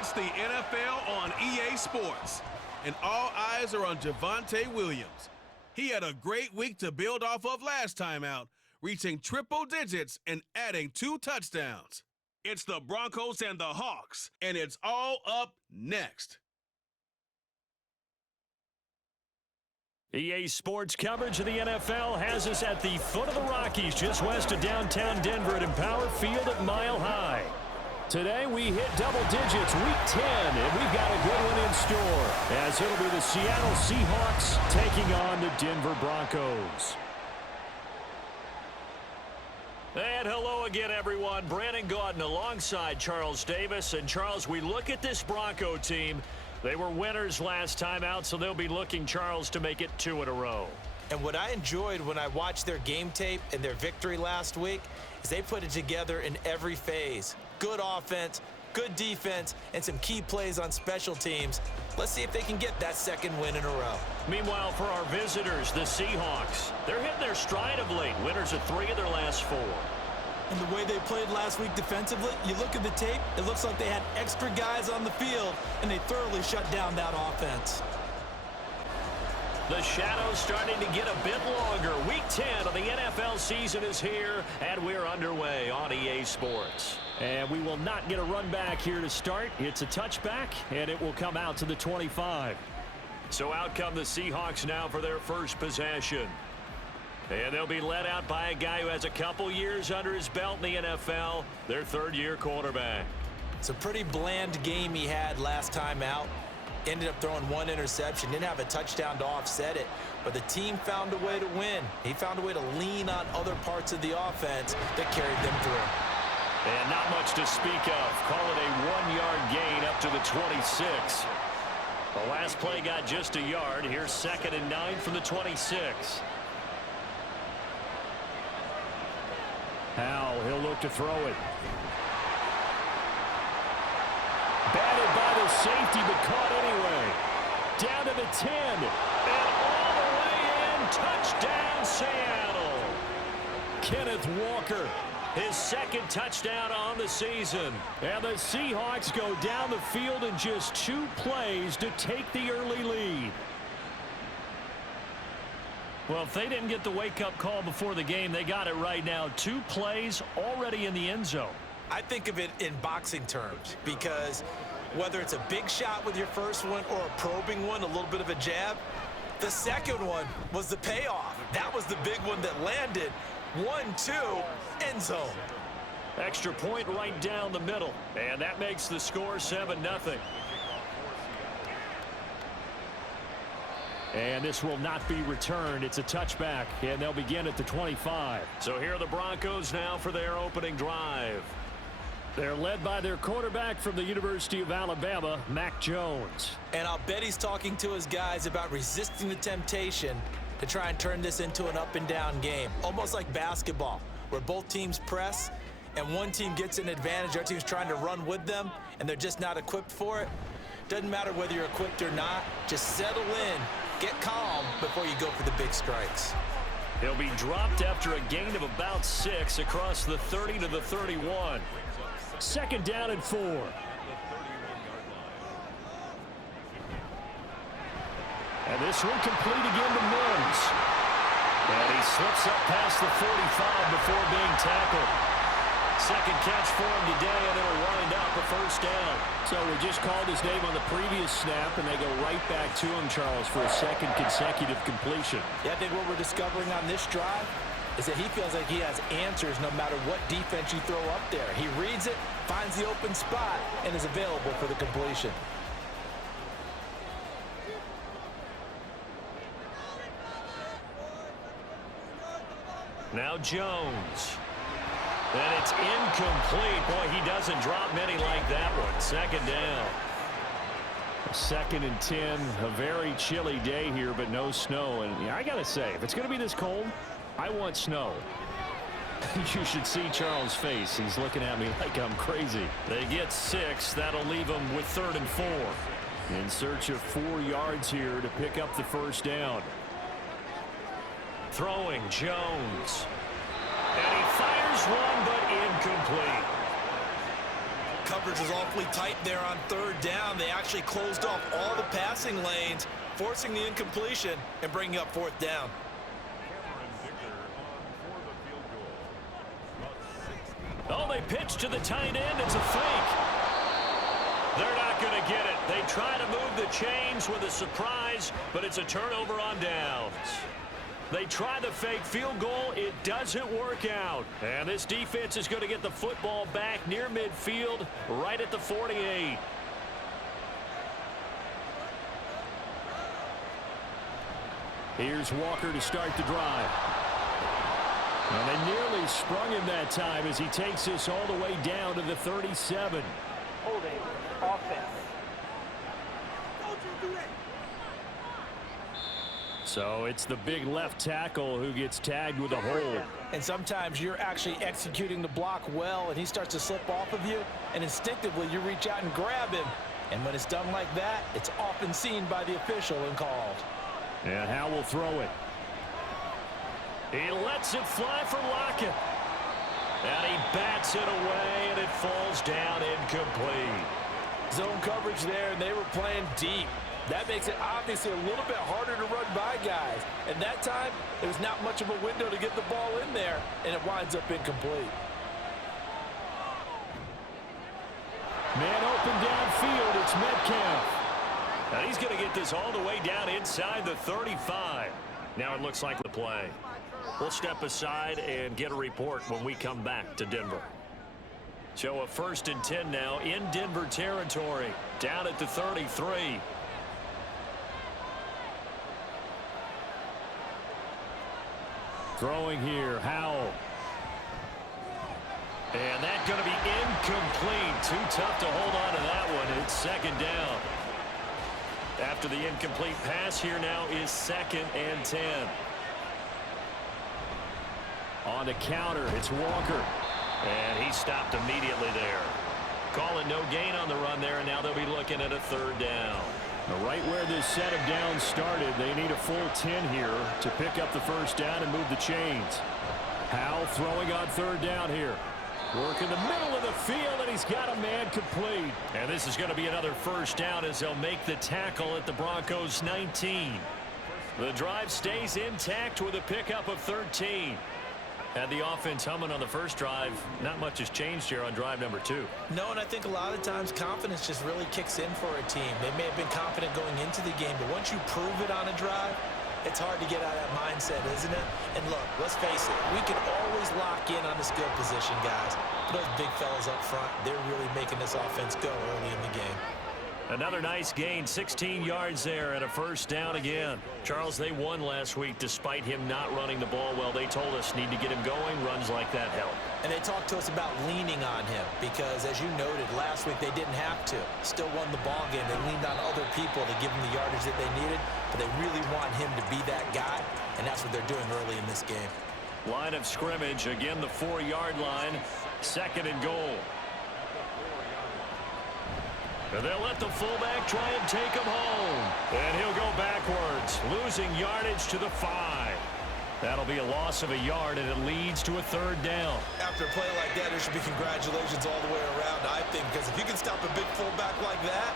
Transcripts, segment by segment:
It's the NFL on EA Sports, and all eyes are on Javonte Williams. He had a great week to build off of last time out, reaching triple digits and adding 2 touchdowns. It's the Broncos and the Hawks, and it's all up next. EA Sports coverage of the NFL has us at the foot of the Rockies, just west of downtown Denver at Empower Field at Mile High. Today we hit double digits, week 10, and we've got a good one in store, as it'll be the Seattle Seahawks taking on the Denver Broncos. And hello again, everyone. Brandon Gaudin alongside Charles Davis. And Charles, we look at this Bronco team. They were winners last time out, so they'll be looking, Charles, to make it 2 in a row. And what I enjoyed when I watched their game tape and their victory last week is they put it together in every phase. Good offense, good defense, and some key plays on special teams. Let's see if they can get that 2nd win in a row. Meanwhile, for our visitors, the Seahawks, they're hitting their stride of late. Winners of 3 of their last 4. And the way they played last week defensively, you look at the tape, it looks like they had extra guys on the field, and they thoroughly shut down that offense. The shadow's starting to get a bit longer. Week 10 of the NFL season is here, and we're underway on EA Sports. And we will not get a run back here to start. It's a touchback, and it will come out to the 25. So out come the Seahawks now for their first possession. And they'll be led out by a guy who has a couple years under his belt in the NFL, their 3rd-year quarterback. It's a pretty bland game he had last time out. Ended up throwing 1 interception, didn't have a touchdown to offset it, but the team found a way to win. He found a way to lean on other parts of the offense that carried them through. And not much to speak of. Call it a 1-yard gain up to the 26. The last play got just a yard. Here's 2nd and 9 from the 26. Howell, he'll look to throw it. Batted by the safety, but caught anyway. Down to the 10. And all the way in. Touchdown, Seattle. Kenneth Walker, his 2nd touchdown on the season. And the Seahawks go down the field in just 2 plays to take the early lead. Well, if they didn't get the wake-up call before the game, they got it right now. 2 plays already in the end zone. I think of it in boxing terms because whether it's a big shot with your first one or a probing one, a little bit of a jab, the 2nd one was the payoff. That was the big one that landed. 1-2, end zone. Extra point right down the middle, and that makes the score 7-0. And this will not be returned. It's a touchback, and they'll begin at the 25. So here are the Broncos now for their opening drive. They're led by their quarterback from the University of Alabama, Mac Jones. And I'll bet he's talking to his guys about resisting the temptation to try and turn this into an up-and-down game. Almost like basketball, where both teams press, and one team gets an advantage, our team's trying to run with them, and they're just not equipped for it. Doesn't matter whether you're equipped or not. Just settle in, get calm before you go for the big strikes. He'll be dropped after a gain of about 6 across the 30 to the 31. 2nd down and 4. And this one complete again to Mims. And he slips up past the 45 before being tackled. 2nd catch for him today, and it'll wind up a 1st down. So we just called his name on the previous snap, and they go right back to him, Charles, for a 2nd consecutive completion. Yeah, I think what we're discovering on this drive is that he feels like he has answers no matter what defense you throw up there. He reads it, finds the open spot, and is available for the completion. Now Jones. And it's incomplete. Boy, he doesn't drop many like that one. 2nd down. 2nd and 10. A very chilly day here, but no snow. And yeah, I got to say, if it's going to be this cold, I want snow. You should see Charles' face. He's looking at me like I'm crazy. They get 6. That'll leave them with 3rd and 4. In search of 4 yards here to pick up the 1st down. Throwing Jones. And he fires one, but incomplete. coverage was awfully tight there on third down. They actually closed off all the passing lanes, forcing the incompletion and bringing up fourth down. Oh, they pitch to the tight end. It's a fake. They're not going to get it. They try to move the chains with a surprise, but it's a turnover on downs. They try the fake field goal. It doesn't work out. And this defense is going to get the football back near midfield, right at the 48. Here's Walker to start the drive. And they nearly sprung him that time as he takes this all the way down to the 37. Holding offense. So it's the big left tackle who gets tagged with a hold. And sometimes you're actually executing the block well, and he starts to slip off of you, and instinctively you reach out and grab him. And when it's done like that, it's often seen by the official and called. And Howe will throw it. He lets it fly for Lockett. And he bats it away, and it falls down incomplete. Zone coverage there, and they were playing deep. That makes it obviously a little bit harder to run by guys. And that time, there was not much of a window to get the ball in there, and it winds up incomplete. Man open downfield, it's Metcalf. And he's going to get this all the way down inside the 35. Now it looks like the play. We'll step aside and get a report when we come back to Denver. So a 1st and 10 now in Denver territory, down at the 33. Throwing here, Howell. And that's going to be incomplete. Too tough to hold on to that one. It's 2nd down. After the incomplete pass, here now is 2nd and 10. On the counter, it's Walker. And he stopped immediately there. Calling no gain on the run there, and now they'll be looking at a 3rd down. Right where this set of downs started, they need a full 10 here to pick up the 1st down and move the chains. Howe throwing on 3rd down here. Work in the middle of the field, and he's got a man complete. And this is going to be another 1st down as they'll make the tackle at the Broncos 19. The drive stays intact with a pickup of 13. Had the offense humming on the first drive. Not much has changed here on drive number 2. No, and I think a lot of times confidence just really kicks in for a team. They may have been confident going into the game, but once you prove it on a drive, it's hard to get out of that mindset, isn't it? And look, let's face it, we can always lock in on the skill position, guys. But those big fellas up front, they're really making this offense go early in the game. Another nice gain, 16 yards there and a 1st down again. Charles, they won last week despite him not running the ball well. They told us need to get him going. Runs like that help. And they talked to us about leaning on him because, as you noted, last week they didn't have to. Still won the ball game. They leaned on other people to give them the yardage that they needed, but they really want him to be that guy, and that's what they're doing early in this game. Line of scrimmage, again the 4-yard line, 2nd and goal. And they'll let the fullback try and take him home. And he'll go backwards, losing yardage to the 5. That'll be a loss of a yard, and it leads to a 3rd down. After a play like that, there should be congratulations all the way around, I think, because if you can stop a big fullback like that,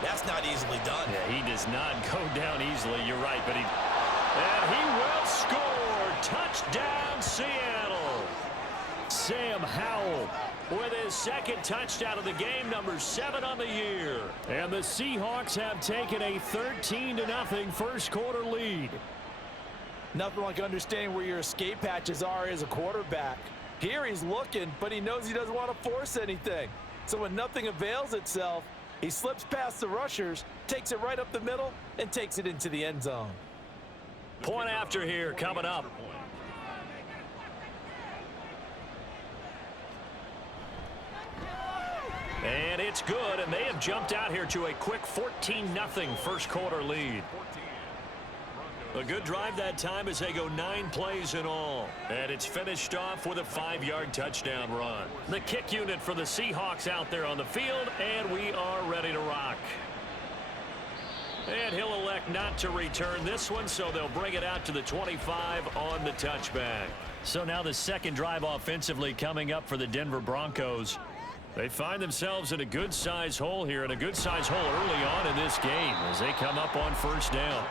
that's not easily done. Yeah, he does not go down easily. You're right, but and he will score. Touchdown, Seattle. Sam Howell with his 2nd touchdown of the game, number 7 on the year. And the Seahawks have taken a 13-0 1st quarter lead. Nothing like understanding where your escape hatches are as a quarterback. Here he's looking, but he knows he doesn't want to force anything. So when nothing avails itself, he slips past the rushers, takes it right up the middle, and takes it into the end zone. Point after here coming up. And it's good, and they have jumped out here to a quick 14-0 1st quarter lead. A good drive that time as they go 9 plays in all. And it's finished off with a 5-yard touchdown run. The kick unit for the Seahawks out there on the field, and we are ready to rock. And he'll elect not to return this one, so they'll bring it out to the 25 on the touchback. So now the 2nd drive offensively coming up for the Denver Broncos. They find themselves in a good-sized hole here, and a good-sized hole early on in this game as they come up on first down.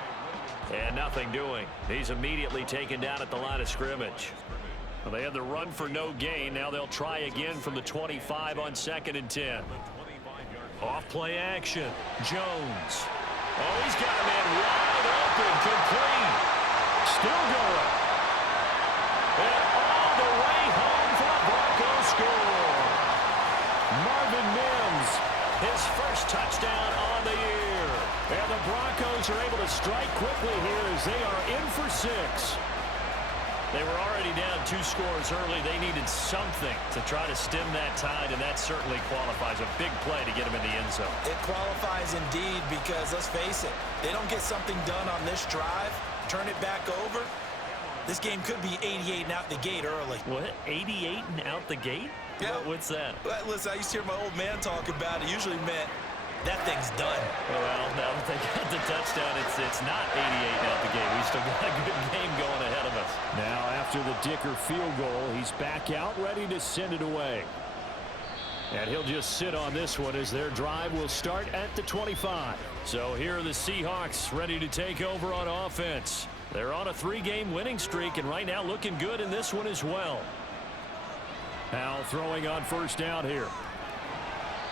And nothing doing. He's immediately taken down at the line of scrimmage. Well, they had the run for no gain. Now they'll try again from the 25 on 2nd and 10. Off play action. Jones. Oh, he's got a man wide open. Complete. Still going. And all the way home for the Broncos score. Marvin Mims, his first touchdown on the year. And the Broncos are able to strike quickly here as they are in for 6. They were already down 2 scores early. They needed something to try to stem that tide, and that certainly qualifies. A big play to get them in the end zone. It qualifies indeed because, let's face it, they don't get something done on this drive, turn it back over, this game could be 88 and out the gate early. What? 88 and out the gate? Yeah. What's that? Well, listen, I used to hear my old man talk about it. Usually meant that thing's done. Well, now that they got the touchdown, it's not 88 and out the gate. We still got a good game going ahead of us. Now, after the Dicker field goal, he's back out ready to send it away. And he'll just sit on this one as their drive will start at the 25. So here are the Seahawks ready to take over on offense. They're on a 3-game winning streak, and right now looking good in this one as well. Now throwing on first down here.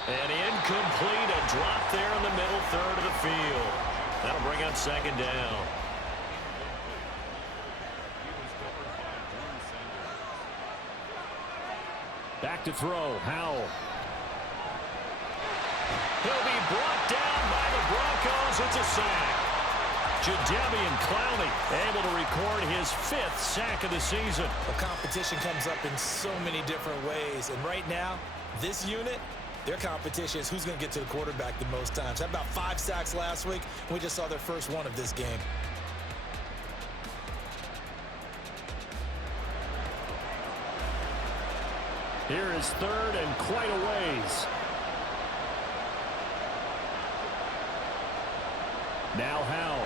And incomplete, a drop there in the middle third of the field. That'll bring up 2nd down. Back to throw, Howell. He'll be brought down by the Broncos. It's a sack. Jadeveon Clowney able to record his 5th sack of the season. The competition comes up in so many different ways, and right now, this unit, their competition is who's going to get to the quarterback the most times. Had about 5 sacks last week. We just saw their first one of this game. Here is 3rd and quite a ways. Now Howell.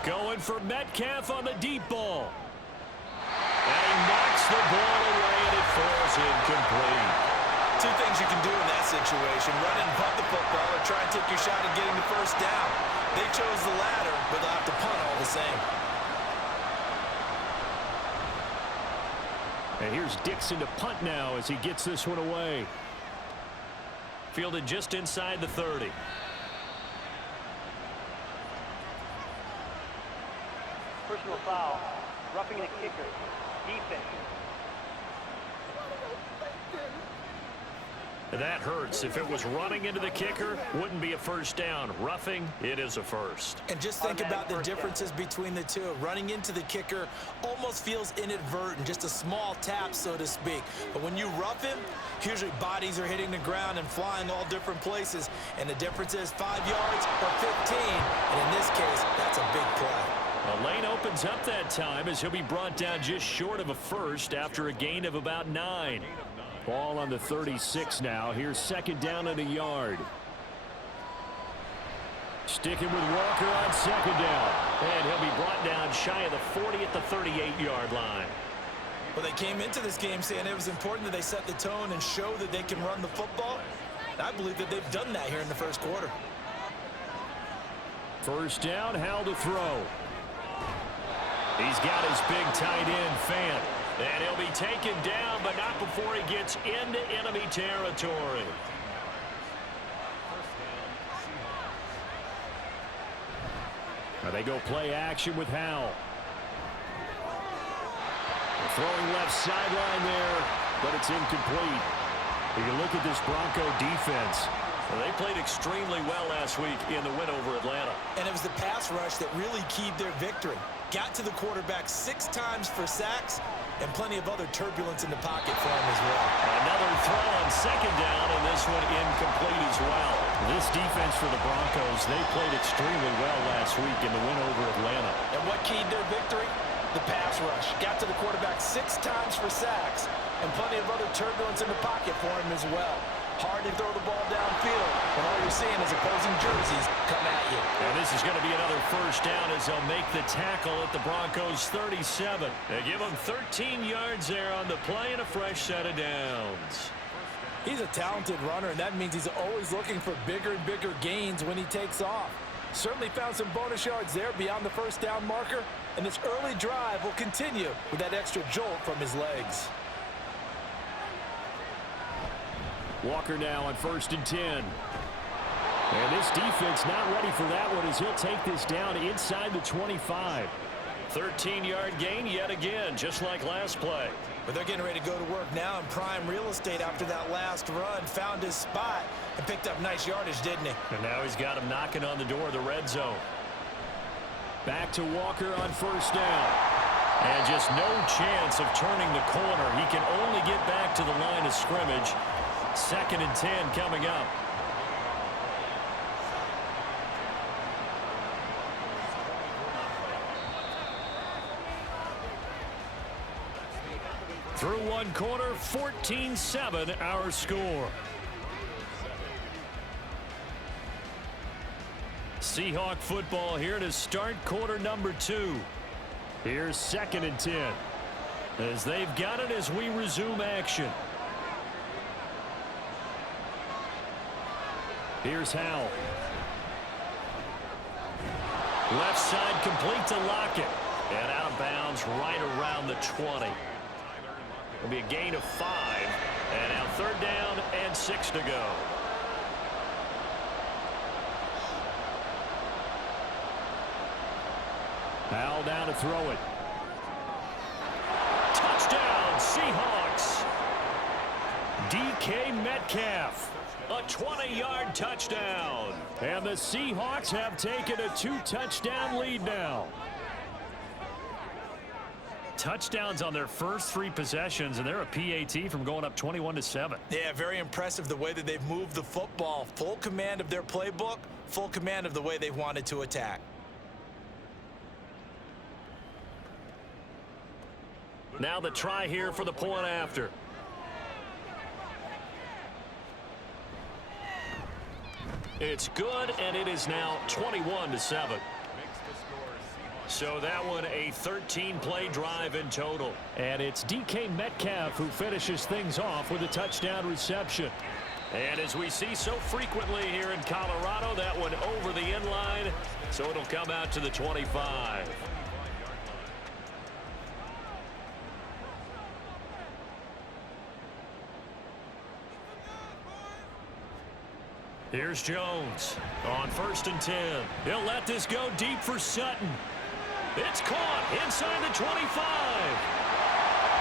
Going for Metcalf on the deep ball. And he knocks the ball away, and it falls incomplete. 2 things you can do in that situation: run and punt the football, or try and take your shot at getting the first down. They chose the latter, but they'll have to punt all the same. And here's Dixon to punt now as he gets this one away. Fielded just inside the 30. Personal foul. Roughing the kicker. Defense. That hurts. If it was running into the kicker, wouldn't be a first down. Roughing, it is a first. And just think about the differences between the two. Running into the kicker almost feels inadvertent, just a small tap, so to speak. But when you rough him, usually bodies are hitting the ground and flying all different places. And the difference is 5 yards or 15. And in this case, that's a big play. A lane opens up that time as he'll be brought down just short of a first after a gain of about 9. Ball on the 36 now. Here's 2nd down and a yard. Sticking with Walker on 2nd down. And he'll be brought down shy of the 40 at the 38-yard line. Well, they came into this game saying it was important that they set the tone and show that they can run the football. I believe that they've done that here in the first quarter. First down, Howell to throw. He's got his big tight end, Fant. And he'll be taken down, but not before he gets into enemy territory. Now they go play action with Howell. Throwing left sideline there, but it's incomplete. If you look at this Bronco defense, well, they played extremely well last week in the win over Atlanta. And it was the pass rush that really keyed their victory. Got to the quarterback 6 times for sacks, and plenty of other turbulence in the pocket for him as well. Another throw on 2nd down, and this one incomplete as well. This defense for the Broncos, they played extremely well last week in the win over Atlanta. And what keyed their victory? The pass rush. Got to the quarterback 6 times for sacks, and plenty of other turbulence in the pocket for him as well. Hard to throw the ball downfield, and all you're seeing is opposing jerseys come at you. And this is going to be another first down as they'll make the tackle at the Broncos 37. They give them 13 yards there on the play and a fresh set of downs. He's a talented runner, and that means he's always looking for bigger and bigger gains when he takes off. Certainly found some bonus yards there beyond the first down marker, and this early drive will continue with that extra jolt from his legs. Walker now on 1st and 10. And this defense not ready for that one as he'll take this down inside the 25. 13-yard gain yet again, just like last play. But they're getting ready to go to work now in prime real estate after that last run. Found his spot and picked up nice yardage, didn't he? And now he's got him knocking on the door of the red zone. Back to Walker on 1st down. And just no chance of turning the corner. He can only get back to the line of scrimmage. 2nd and 10 coming up. Through one quarter, 14-7 our score. Seahawk football here to start quarter number 2. Here's 2nd and 10. As they've got it as we resume action. Here's Howell. Left side complete to Lockett. And out of bounds right around the 20. It'll be a gain of 5. And now 3rd down and 6 to go. Howell down to throw it. Touchdown, Seahawks. DK Metcalf. A 20-yard touchdown. And the Seahawks have taken a 2-touchdown lead now. Touchdowns on their first 3 possessions, and they're a PAT from going up 21-7. Yeah, very impressive the way that they've moved the football. Full command of their playbook, full command of the way they've wanted to attack. Now the try here for the point after. It's good, and it is now 21-7. So that one a 13-play drive in total. And it's DK Metcalf who finishes things off with a touchdown reception. And as we see so frequently here in Colorado, that one over the end line, so it'll come out to the 25. Here's Jones on 1st and 10. He'll let this go deep for Sutton. It's caught inside the 25.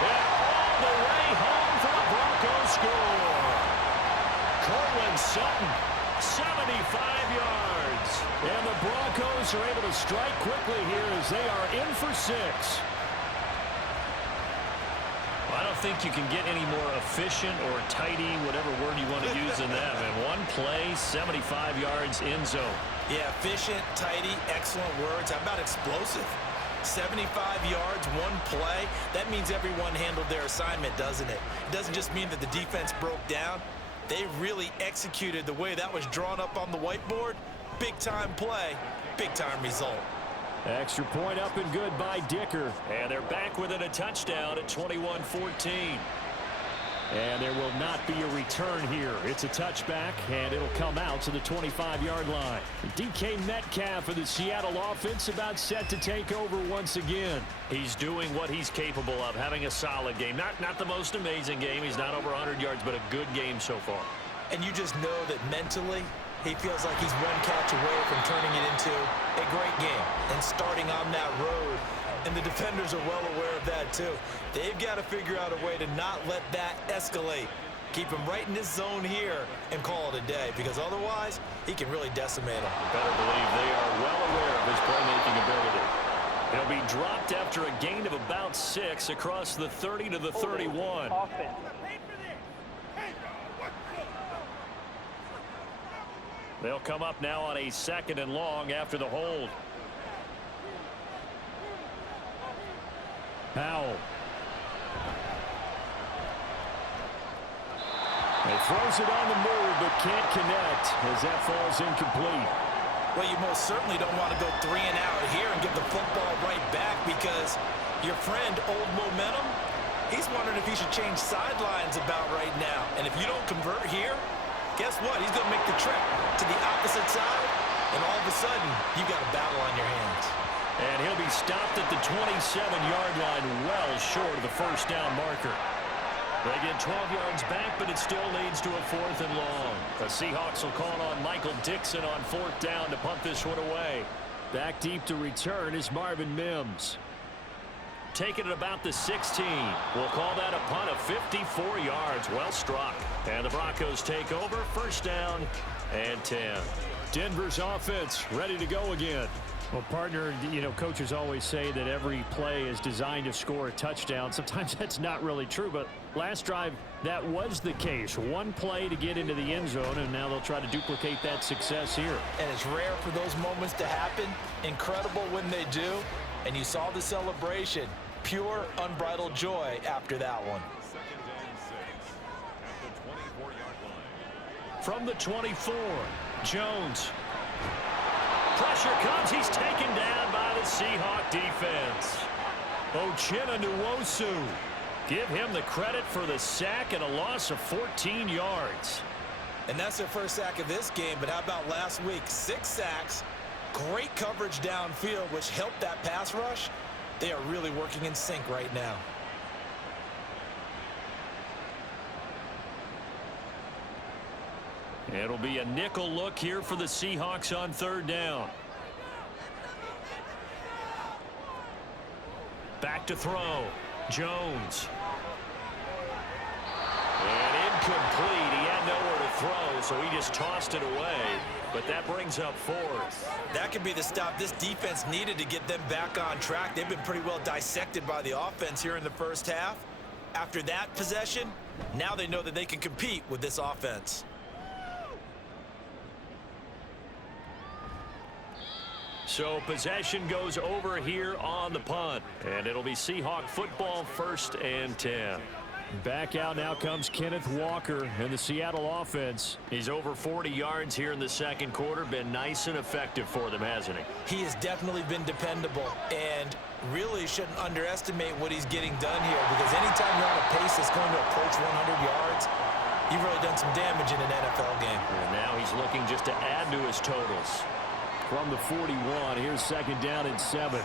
And all the way home for the Broncos score. Cortland Sutton, 75 yards. And the Broncos are able to strike quickly here as they are in for 6. I don't think you can get any more efficient or tidy, whatever word you want to use in that. And one play, 75 yards in zone. Yeah, efficient, tidy, excellent words. How about explosive? 75 yards, one play. That means everyone handled their assignment, doesn't it? It doesn't just mean that the defense broke down. They really executed the way that was drawn up on the whiteboard. Big-time play, big-time result. Extra point up and good by Dicker. And they're back within a touchdown at 21-14. And there will not be a return here. It's a touchback, and it'll come out to the 25-yard line. DK Metcalf of the Seattle offense about set to take over once again. He's doing what he's capable of, having a solid game. Not the most amazing game. He's not over 100 yards, but a good game so far. And you just know that mentally, he feels like he's one catch away from turning it into a great game and starting on that road. And the defenders are well aware of that, too. They've got to figure out a way to not let that escalate. Keep him right in this zone here and call it a day, because otherwise, he can really decimate him. You better believe they are well aware of his playmaking ability. He'll be dropped after a gain of about 6 across the 30 to the 31. Offense. They'll come up now on a 2nd and long after the hold. Howell. He throws it on the move, but can't connect as that falls incomplete. Well, you most certainly don't want to go 3 and out here and give the football right back, because your friend, Old Momentum, He's wondering if he should change sidelines about right now. And if you don't convert here, guess what? He's going to make the trip to the opposite side, and all of a sudden, you've got a battle on your hands. And he'll be stopped at the 27-yard line, well short of the first down marker. They get 12 yards back, but it still leads to a 4th and long. The Seahawks will call on Michael Dixon on 4th down to punt this one away. Back deep to return is Marvin Mims. Taking it about the 16. We'll call that a punt of 54 yards. Well struck. And the Broncos take over. First down and 10. Denver's offense ready to go again. Well, partner, you know, coaches always say that every play is designed to score a touchdown. Sometimes that's not really true, but last drive, that was the case. One play to get into the end zone, and now they'll try to duplicate that success here. And it's rare for those moments to happen. Incredible when they do. And you saw the celebration. Pure, unbridled joy after that one. From the 24, Jones. Pressure comes. He's taken down by the Seahawk defense. Uchenna Nwosu. Give him the credit for the sack and a loss of 14 yards. And that's their first sack of this game, but how about last week? 6 sacks, great coverage downfield, which helped that pass rush. They are really working in sync right now. It'll be a nickel look here for the Seahawks on 3rd down. Back to throw. Jones. And incomplete. He had nowhere to throw, so he just tossed it away. But that brings up 4th. That could be the stop this defense needed to get them back on track. They've been pretty well dissected by the offense here in the first half. After that possession, now they know that they can compete with this offense. So possession goes over here on the punt. And it'll be Seahawk football, 1st and 10. Back out now comes Kenneth Walker and the Seattle offense. He's over 40 yards here in the second quarter. Been nice and effective for them, hasn't he? He has definitely been dependable and really shouldn't underestimate what he's getting done here, because anytime you're on a pace that's going to approach 100 yards, you've really done some damage in an NFL game. And now he's looking just to add to his totals. From the 41, here's 2nd down and 7.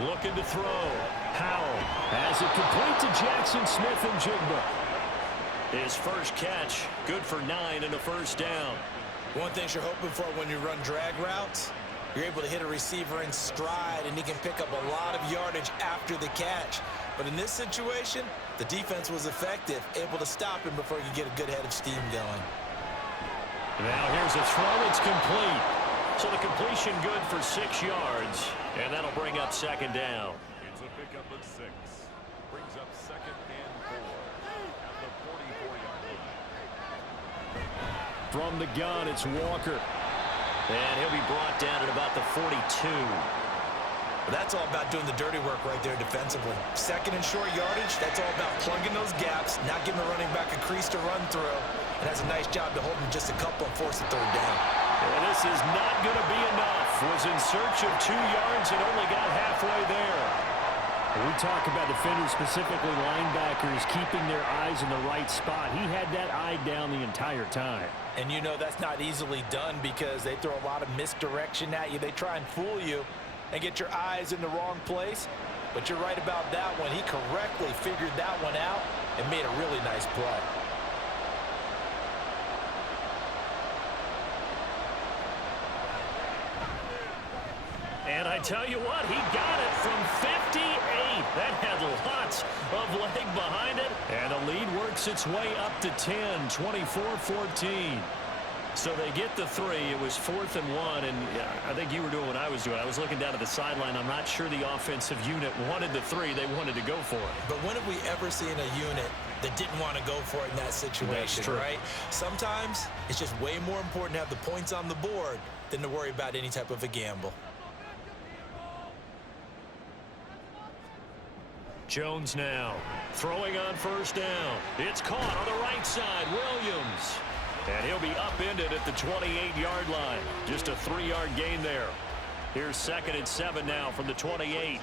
Looking to throw. Howell has it complete to Jackson Smith and Jigba. His first catch, good for 9 and a first down. One thing you're hoping for when you run drag routes, you're able to hit a receiver in stride, and he can pick up a lot of yardage after the catch. But in this situation, the defense was effective, able to stop him before he could get a good head of steam going. Now here's a throw. It's complete. So the completion good for 6 yards, and that'll bring up 2nd down. It's a pickup of 6. Brings up 2nd and 4 at the 44-yard line. From the gun, it's Walker. And he'll be brought down at about the 42. Well, that's all about doing the dirty work right there defensively. 2nd and short yardage, that's all about plugging those gaps, not giving the running back a crease to run through, and has a nice job to hold him just a couple and force the 3rd down. And this is not going to be enough. Was in search of 2 yards and only got halfway there. We talk about defenders, specifically linebackers, keeping their eyes in the right spot. He had that eye down the entire time. And you know that's not easily done, because they throw a lot of misdirection at you. They try and fool you and get your eyes in the wrong place. But you're right about that one. He correctly figured that one out and made a really nice play. And I tell you what, he got it from 58. That had lots of leg behind it. And the lead works its way up to 10, 24-14. So they get the 3. It was 4th and 1, and I think you were doing what I was doing. I was looking down at the sideline. I'm not sure the offensive unit wanted the 3. They wanted to go for it. But when have we ever seen a unit that didn't want to go for it in that situation, right? Sometimes it's just way more important to have the points on the board than to worry about any type of a gamble. Jones now throwing on 1st down. It's caught on the right side. Williams. And he'll be upended at the 28-yard line. Just a 3-yard gain there. Here's 2nd and 7 now from the 28. 2nd and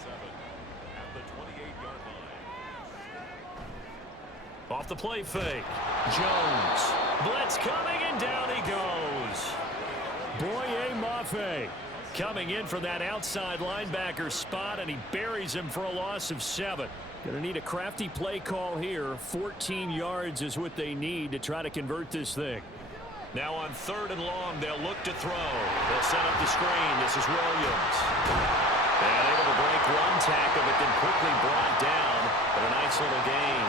7 at the 28-yard Off the play fake. Jones. Blitz coming, and down he goes. Boye Mafe coming in for that outside linebacker spot, and he buries him for a loss of 7. Going to need a crafty play call here. 14 yards is what they need to try to convert this thing. Now on 3rd and long, they'll look to throw. They'll set up the screen. This is Williams. And able to break one tackle, but then quickly brought down. But a nice little gain.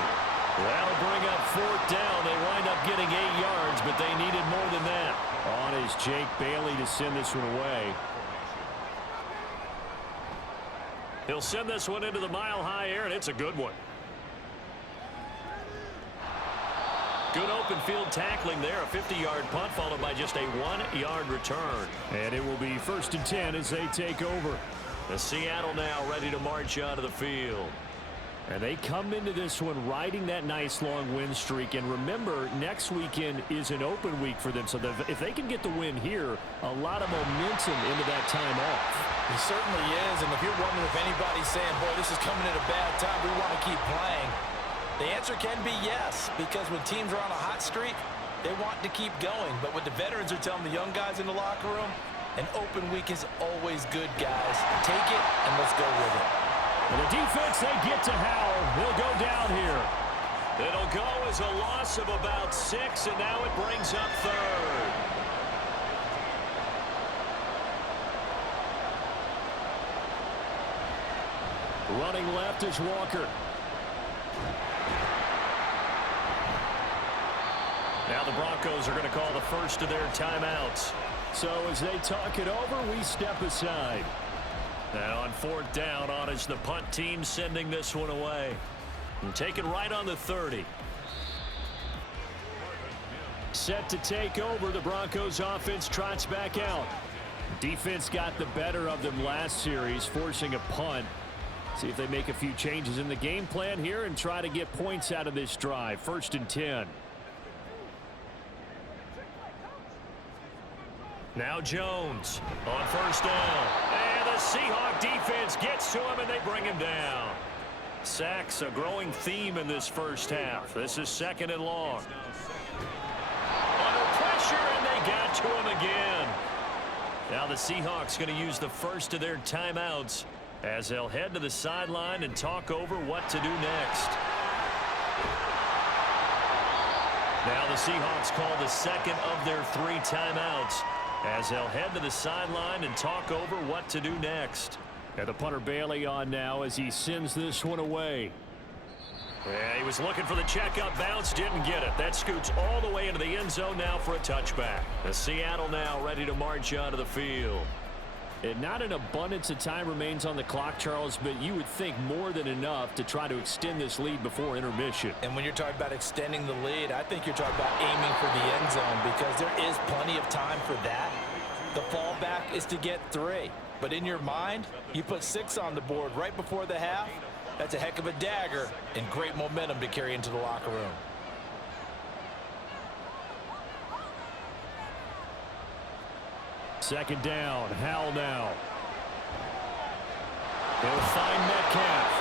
That'll bring up 4th down. They wind up getting 8 yards, but they needed more than that. On is Jake Bailey to send this one away. He'll send this one into the mile-high air, and it's a good one. Good open field tackling there. A 50-yard punt followed by just a 1-yard return. And it will be 1st and 10 as they take over. The Seattle now ready to march out of the field. And they come into this one riding that nice long win streak. And remember, next weekend is an open week for them. So if they can get the win here, a lot of momentum into that time off. He certainly is. And if you're wondering if anybody's saying, boy, this is coming at a bad time, we want to keep playing, the answer can be yes. Because when teams are on a hot streak, they want to keep going. But what the veterans are telling the young guys in the locker room, an open week is always good, guys. Take it and let's go with it. And the defense, they get to Howell. He'll go down here. It'll go as a loss of about 6, and now it brings up 3rd. Running left is Walker. Now the Broncos are going to call the first of their timeouts. So as they talk it over, we step aside. Now on 4th down, on is the punt team sending this one away. And taken right on the 30. Set to take over, the Broncos offense trots back out. Defense got the better of them last series, forcing a punt. See if they make a few changes in the game plan here and try to get points out of this drive. 1st and 10. Now Jones on 1st down. And the Seahawks defense gets to him, and they bring him down. Sacks, a growing theme in this first half. This is 2nd and long. Under pressure, and they got to him again. Now the Seahawks going to use the first of their timeouts as they'll head to the sideline and talk over what to do next. Now the Seahawks call the 2nd of their 3 timeouts as they'll head to the sideline and talk over what to do next. And the punter Bailey on now as he sends this one away. Yeah, he was looking for the checkup bounce, didn't get it. That scoots all the way into the end zone now for a touchback. The Seattle now ready to march out of the field. And not an abundance of time remains on the clock, Charles, but you would think more than enough to try to extend this lead before intermission. And when you're talking about extending the lead, I think you're talking about aiming for the end zone because there is plenty of time for that. The fallback is to get 3. But in your mind, you put 6 on the board right before the half. That's a heck of a dagger and great momentum to carry into the locker room. Second down, Howell now. They'll find Metcalf.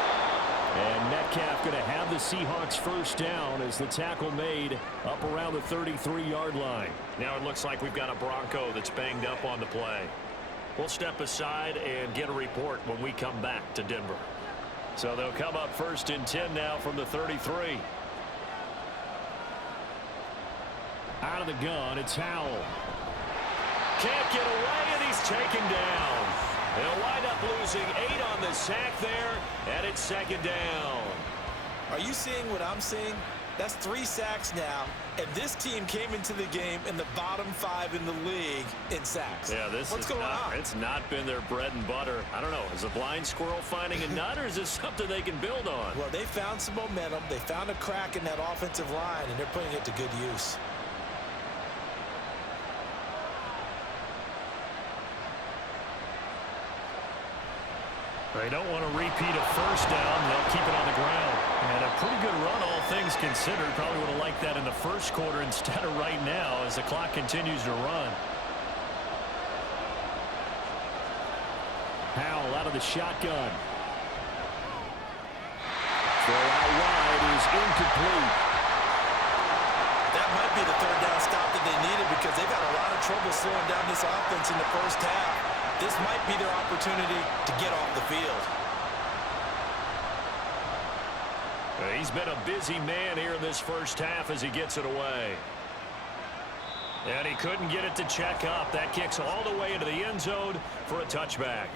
And Metcalf going to have the Seahawks first down as the tackle made up around the 33-yard line. Now it looks like we've got a Bronco that's banged up on the play. We'll step aside and get a report when we come back to Denver. So they'll come up 1st and 10 now from the 33. Out of the gun, it's Howell. Can't get away, and he's taken down. They'll wind up losing 8 on the sack there, and it's 2nd down. Are you seeing what I'm seeing? That's 3 sacks now, and this team came into the game in the bottom 5 in the league in sacks. Yeah, What's going on? It's not been their bread and butter. I don't know. Is a blind squirrel finding a nut, or is this something they can build on? Well, they found some momentum. They found a crack in that offensive line, and they're putting it to good use. They don't want to repeat a first down. They'll keep it on the ground. And a pretty good run, all things considered. Probably would have liked that in the first quarter instead of right now as the clock continues to run. Howell out of the shotgun. Throw out wide is incomplete. might be the third down stop that they needed because they've had a lot of trouble slowing down this offense in the first half. This might be their opportunity to get off the field. He's been a busy man here in this first half as he gets it away. And he couldn't get it to check up. That kicks all the way into the end zone for a touchback.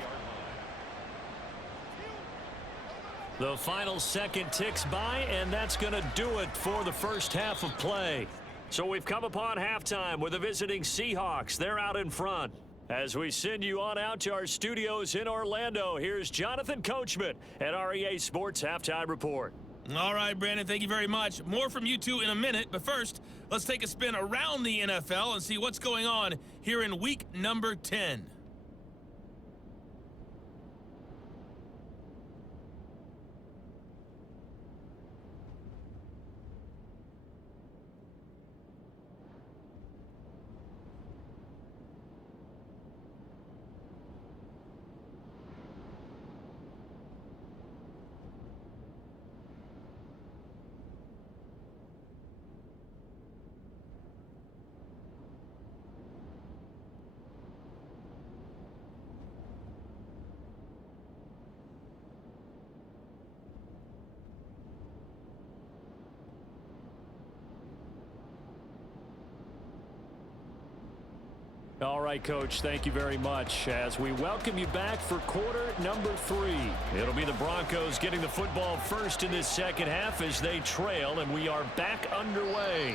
The final second ticks by, and that's going to do it for the first half of play. So we've come upon halftime with the visiting Seahawks. They're out in front. As we send you on out to our studios in Orlando, here's Jonathan Coachman at our EA Sports Halftime Report. All right, Brandon, thank you very much. More from you two in a minute, but first, let's take a spin around the NFL and see what's going on here in week number 10. All right, Coach, thank you very much as we welcome you back for quarter number 3. It'll be the Broncos getting the football first in this second half as they trail, and we are back underway.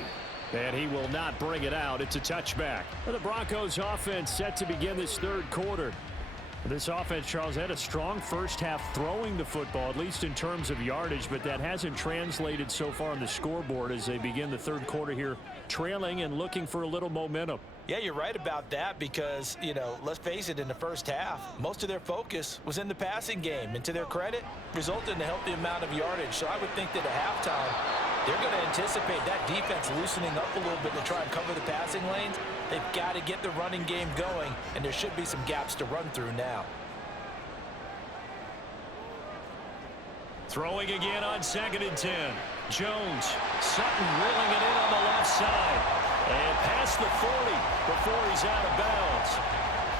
And he will not bring it out. It's a touchback. The Broncos offense set to begin this third quarter. This offense, Charles, had a strong first half throwing the football, at least in terms of yardage, but that hasn't translated so far on the scoreboard as they begin the third quarter here, trailing and looking for a little momentum. Yeah, you're right about that because, let's face it, in the first half, most of their focus was in the passing game. And to their credit, resulted in a healthy amount of yardage. So I would think that at halftime, they're going to anticipate that defense loosening up a little bit to try and cover the passing lanes. They've got to get the running game going, and there should be some gaps to run through now. Throwing again on 2nd and 10. Jones, Sutton reeling it in on the left side. And past the 40 before he's out of bounds.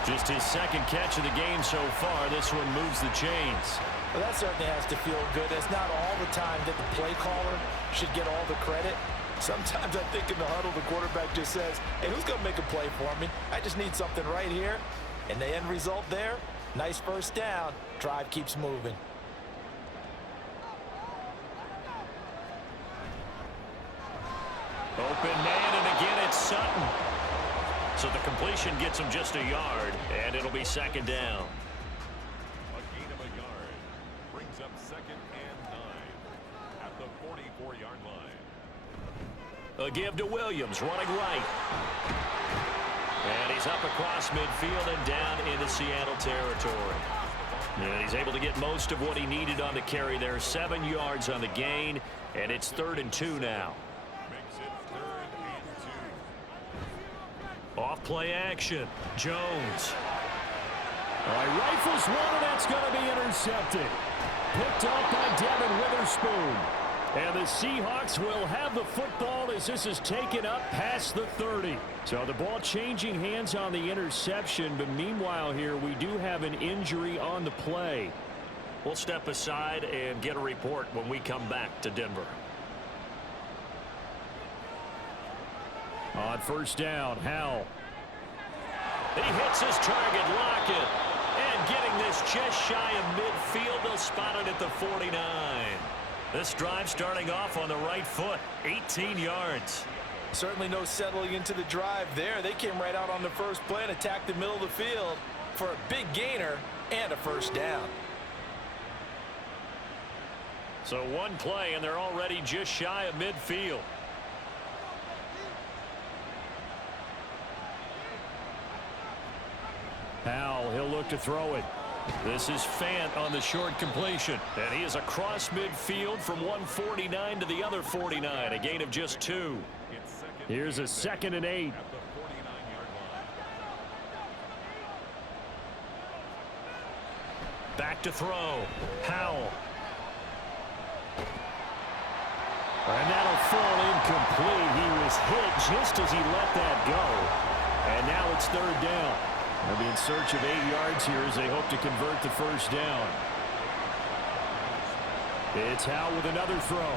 Just his second catch of the game so far. This one moves the chains. Well, that certainly has to feel good. It's not all the time that the play caller should get all the credit. Sometimes I think in the huddle, the quarterback just says, hey, who's going to make a play for me? I just need something right here. And the end result there, nice first down. Drive keeps moving. Open man, and again it's Sutton. So the completion gets him just a yard, and it'll be second down. A gain of a yard brings up 2nd and 9 at the 44-yard line. A give to Williams, running right. And he's up across midfield and down into Seattle territory. And he's able to get most of what he needed on the carry there. 7 yards on the gain, and it's 3rd and 2 now. Off play action. Jones. All right, rifles one, and that's going to be intercepted. Picked up by Devin Witherspoon. And the Seahawks will have the football as this is taken up past the 30. So the ball changing hands on the interception, but meanwhile here we do have an injury on the play. We'll step aside and get a report when we come back to Denver. On first down, Howell. He hits his target, Lockett. And getting this just shy of midfield, they'll spot it at the 49. This drive starting off on the right foot, 18 yards. Certainly no settling into the drive there. They came right out on the first play and attacked the middle of the field for a big gainer and a first down. So one play, and they're already just shy of midfield. Howell, he'll look to throw it. This is Fant on the short completion. And he is across midfield from 149 to the other 49. A gain of just 2. Here's a 2nd and 8. At the 49-yard line. Back to throw. Howell. And that'll fall incomplete. He was hit just as he let that go. And now it's third down. They'll be in search of 8 yards here as they hope to convert the first down. It's Howe with another throw.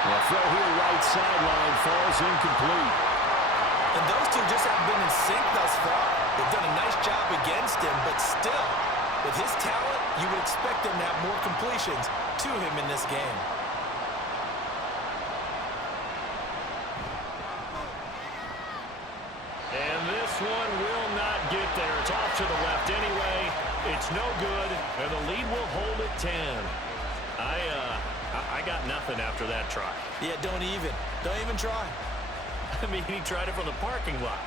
The throw here right sideline falls incomplete. And those two just haven't been in sync thus far. They've done a nice job against him, but still, with his talent, you would expect him to have more completions to him in this game. And this one will not get there. It's off to the left anyway. It's no good, and the lead will hold at 10. I got nothing after that try. Yeah, don't even try. I mean, he tried it from the parking lot.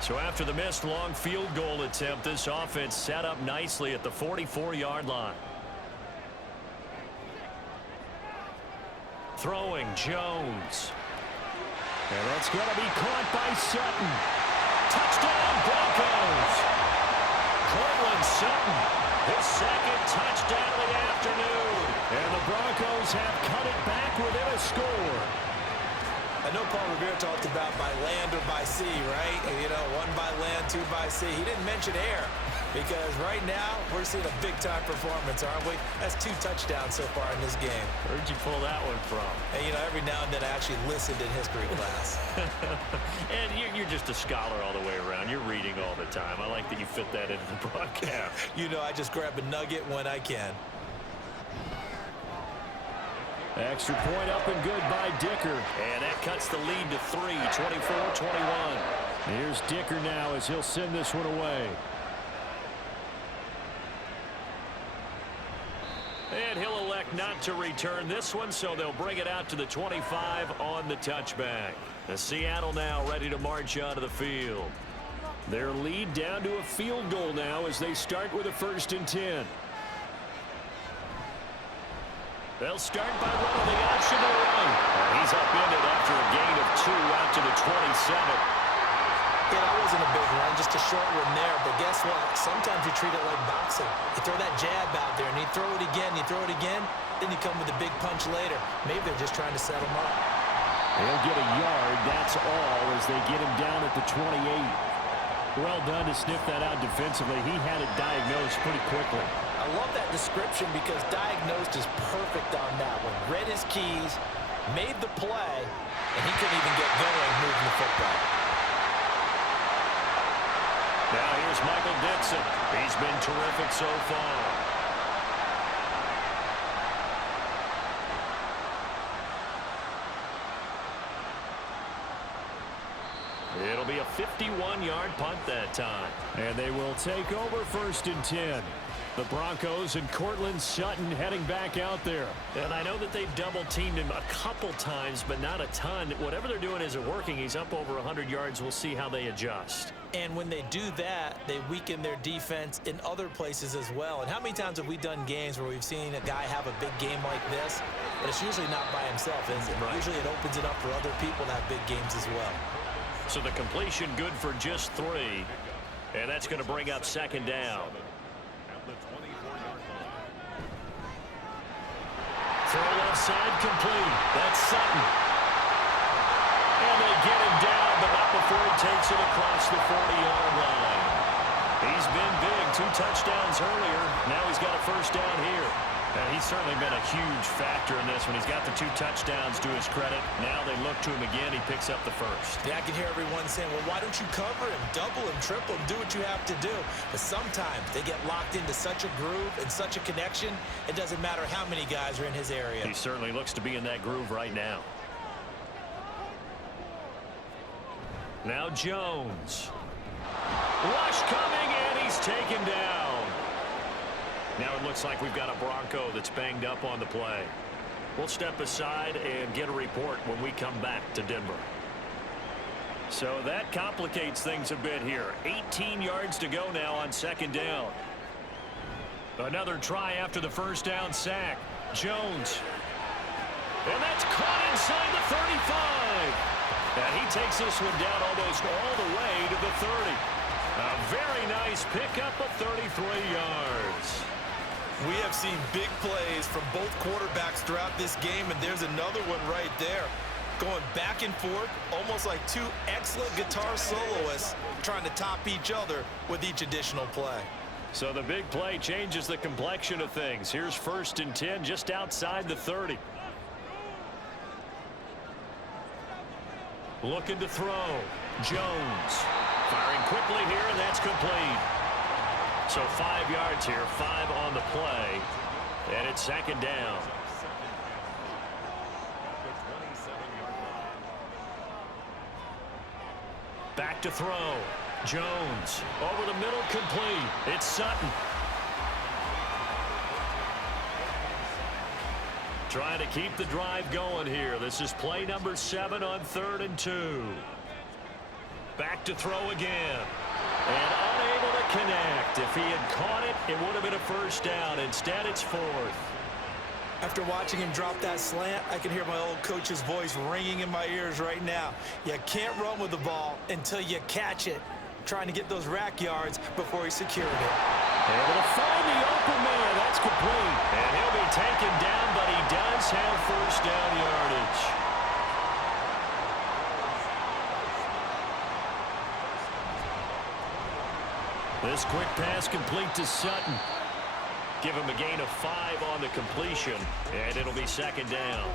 So after the missed long field goal attempt, this offense set up nicely at the 44-yard line. Throwing Jones. And that's going to be caught by Sutton. Touchdown, Broncos. Cortland Sutton, his second touchdown of the afternoon. And the Broncos have cut it back within a score. I know Paul Revere talked about by land or by sea, right? And, you know, 1 by land, 2 by sea. He didn't mention air because right now we're seeing a big-time performance, aren't we? That's 2 touchdowns so far in this game. Where'd you pull that one from? And, you know, every now and then I actually listened in history class. And you're just a scholar all the way around. You're reading all the time. I like that you fit that into the broadcast. You know, I just grab a nugget when I can. Extra point up and good by Dicker. And that cuts the lead to 3, 24-21. Here's Dicker now as he'll send this one away. And he'll elect not to return this one, so they'll bring it out to the 25 on the touchback. And Seattle now ready to march onto the field. Their lead down to a field goal now as they start with a 1st and 10. They'll start by running the option to the right. He's upended after a gain of 2 out to the 27. Yeah, that wasn't a big run, just a short one there. But guess what? Sometimes you treat it like boxing. You throw that jab out there, and you throw it again, then you come with a big punch later. Maybe they're just trying to set him up. They'll get a yard, that's all, as they get him down at the 28. Well done to sniff that out defensively. He had it diagnosed pretty quickly. I love that description because diagnosed is perfect on that one. Read his keys, made the play, and he couldn't even get going moving the football. Now here's Michael Dixon. He's been terrific so far. It'll be a 51-yard punt that time. And they will take over 1st and 10. The Broncos and Cortland Sutton heading back out there. And I know that they've double-teamed him a couple times, but not a ton. Whatever they're doing isn't working. He's up over 100 yards. We'll see how they adjust. And when they do that, they weaken their defense in other places as well. And how many times have we done games where we've seen a guy have a big game like this, but it's usually not by himself, is it? Right. Usually it opens it up for other people to have big games as well. So the completion good for just 3. And that's going to bring up 2nd down. Throw left side complete. That's Sutton. And they get him down, but not before he takes it across the 40-yard line. He's been big. 2 touchdowns earlier. Now he's got a 1st down here. And he's certainly been a huge factor in this one. He's got the 2 touchdowns to his credit. Now they look to him again. He picks up the 1st. Yeah, I can hear everyone saying, well, why don't you cover him, double him, triple him, do what you have to do. But sometimes they get locked into such a groove and such a connection, it doesn't matter how many guys are in his area. He certainly looks to be in that groove right now. Now Jones. Rush coming, and he's taken down. Now it looks like we've got a Bronco that's banged up on the play. We'll step aside and get a report when we come back to Denver. So that complicates things a bit here. 18 yards to go now on 2nd down. Another try after the 1st down sack. Jones. And that's caught inside the 35. And he takes this one down almost all the way to the 30. A very nice pickup of 33 yards. We have seen big plays from both quarterbacks throughout this game, and there's another one right there. Going back and forth, almost like two excellent guitar soloists trying to top each other with each additional play. So the big play changes the complexion of things. Here's 1st and 10 just outside the 30. Looking to throw. Jones firing quickly here, and that's complete. So 5 yards here, 5 on the play, and it's 2nd down. Back to throw. Jones over the middle, complete. It's Sutton. Trying to keep the drive going here. This is play number 7 on 3rd and 2. Back to throw again. And unable to connect. If he had caught it, it would have been a 1st down. Instead, it's 4th. After watching him drop that slant, I can hear my old coach's voice ringing in my ears right now. You can't run with the ball until you catch it. Trying to get those rack yards before he secured it. Able to find the open man. That's complete. And he'll be taken down, but he does have 1st down yardage. This quick pass complete to Sutton. Give him a gain of 5 on the completion, and it'll be 2nd down.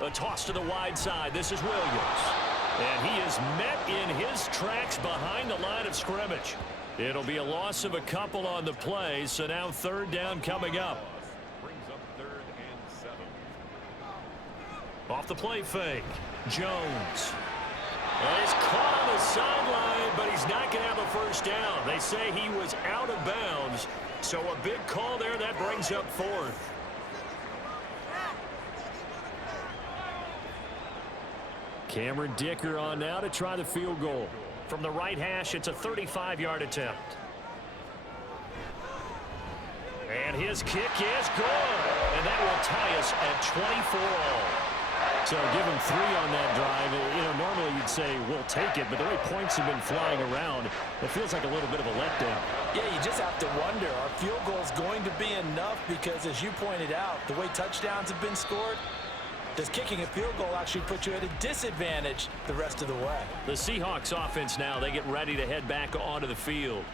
A toss to the wide side. This is Williams. And he is met in his tracks behind the line of scrimmage. It'll be a loss of a couple on the play, so now 3rd down coming up. Off the play fake. Jones. And he's caught on the sideline, but he's not going to have a 1st down. They say he was out of bounds, so a big call there. That brings up 4th. Cameron Dicker on now to try the field goal. From the right hash, it's a 35-yard attempt. And his kick is good. And that will tie us at 24 all. So give him 3 on that drive. You know, normally you'd say we'll take it, but the way points have been flying around, it feels like a little bit of a letdown. Yeah, you just have to wonder, are field goals going to be enough? Because as you pointed out, the way touchdowns have been scored, does kicking a field goal actually put you at a disadvantage the rest of the way? The Seahawks offense now, they get ready to head back onto the field.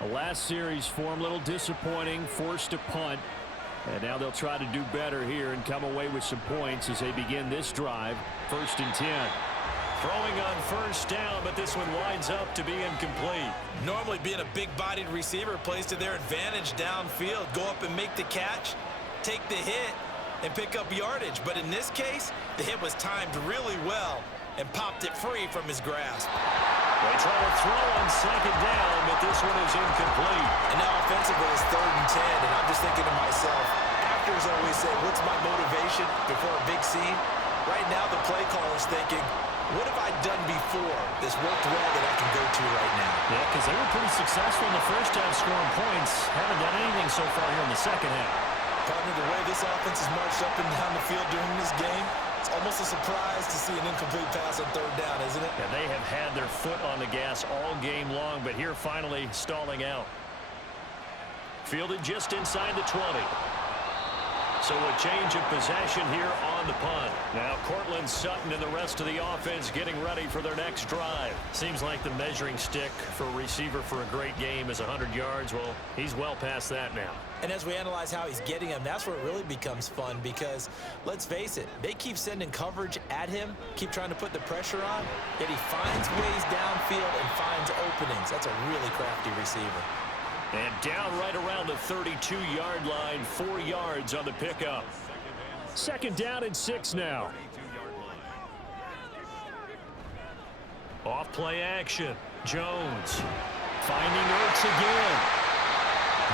The last series for him, a little disappointing, forced to punt. And now they'll try to do better here and come away with some points as they begin this drive. 1st and 10. Throwing on 1st down, but this one winds up to be incomplete. Normally being a big-bodied receiver plays to their advantage downfield. Go up and make the catch, take the hit, and pick up yardage. But in this case, the hit was timed really well and popped it free from his grasp. They try to throw on 2nd down, but this one is incomplete. And now offensively it's 3rd and 10, and I'm just thinking to myself, actors always say, what's my motivation before a big scene? Right now the play caller's thinking, what have I done before this worked well that I can go to right now? Yeah, because they were pretty successful in the 1st half scoring points. Haven't done anything so far here in the 2nd half. Partner, the way this offense has marched up and down the field during this game, it's almost a surprise to see an incomplete pass on 3rd down, isn't it? Yeah, they have had their foot on the gas all game long, but here finally stalling out. Fielded just inside the 20. So a change of possession here on the punt. Now Cortland Sutton and the rest of the offense getting ready for their next drive. Seems like the measuring stick for a receiver for a great game is 100 yards. Well, he's well past that now. And as we analyze how he's getting him, that's where it really becomes fun because, let's face it, they keep sending coverage at him, keep trying to put the pressure on, yet he finds ways downfield and finds openings. That's a really crafty receiver. And down right around the 32-yard line, 4 yards on the pickup. 2nd down and 6 now. Off play action. Jones finding Ertz again.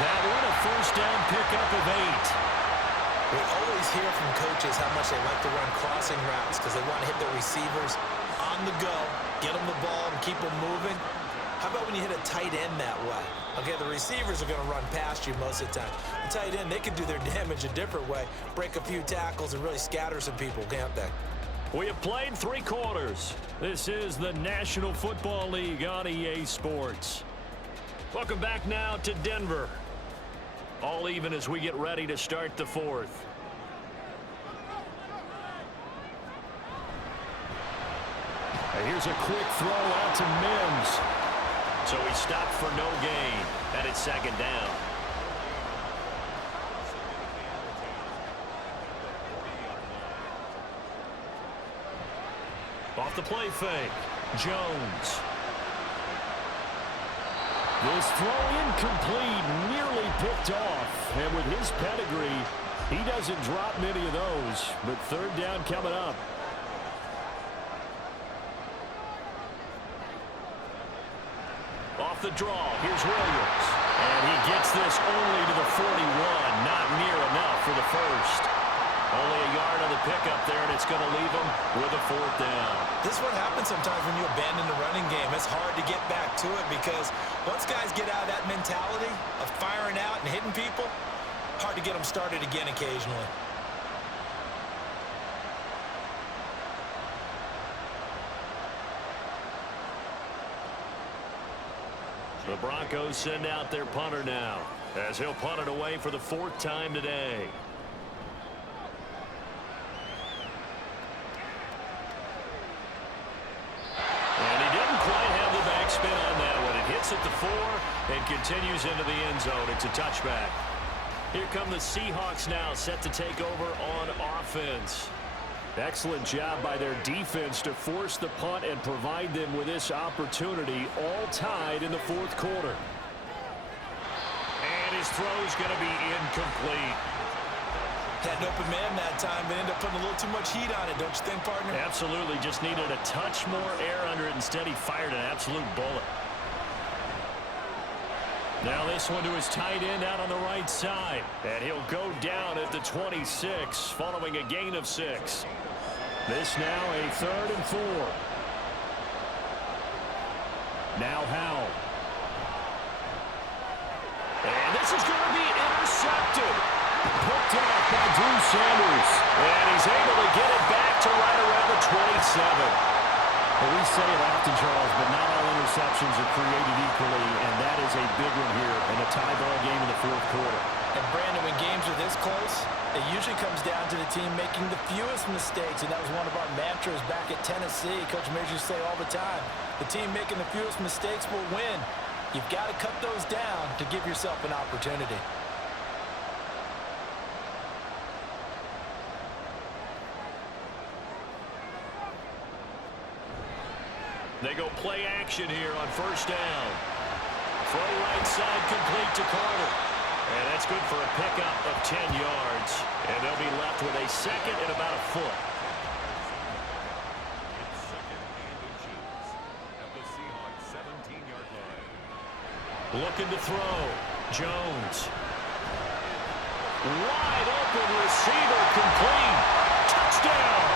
That one a 1st down pickup of 8. We always hear from coaches how much they like to run crossing routes because they want to hit their receivers on the go, get them the ball, and keep them moving. How about when you hit a tight end that way? Okay, the receivers are going to run past you most of the time. The tight end, they can do their damage a different way, break a few tackles and really scatter some people, can't they? We have played 3 quarters. This is the National Football League on EA Sports. Welcome back now to Denver. All even as we get ready to start the 4th. Here's a quick throw out to Mims. So he stopped for no gain, and it's 2nd down. Off the play fake, Jones. This throw incomplete, nearly picked off. And with his pedigree, he doesn't drop many of those. But 3rd down coming up. Off the draw, here's Williams. And he gets this only to the 41, not near enough for the 1st. Only a yard on the pickup there, and it's going to leave him with a 4th down. This is what happens sometimes when you abandon the running game. It's hard to get back to it because once guys get out of that mentality of firing out and hitting people, hard to get them started again occasionally. The Broncos send out their punter now, as he'll punt it away for the 4th time today. And he didn't quite have the backspin on that one. It hits at the 4 and continues into the end zone. It's a touchback. Here come the Seahawks now, set to take over on offense. Excellent job by their defense to force the punt and provide them with this opportunity, all tied in the 4th quarter. And his throw's going to be incomplete. Had an open man that time, but ended up putting a little too much heat on it, don't you think, partner? Absolutely. Just needed a touch more air under it. Instead, he fired an absolute bullet. Now this one to his tight end out on the right side. And he'll go down at the 26, following a gain of 6. This now a 3rd and 4. Now Howell. And this is going to be intercepted. Picked off by Drew Sanders. And he's able to get it back to right around the 27. Well, we say it often, Charles, but not all interceptions are created equally, and that is a big one here in a tie ball game in the 4th quarter. And Brandon, when games are this close, it usually comes down to the team making the fewest mistakes, and that was one of our mantras back at Tennessee. Coach Mears used to say all the time, the team making the fewest mistakes will win. You've got to cut those down to give yourself an opportunity. They go play action here on 1st down. Throw right side complete to Carter. And that's good for a pickup of 10 yards. And they'll be left with a 2nd and about a foot. It's 2nd and inches at the Seahawks 17-yard line. Looking to throw. Jones. Wide open receiver complete. Touchdown.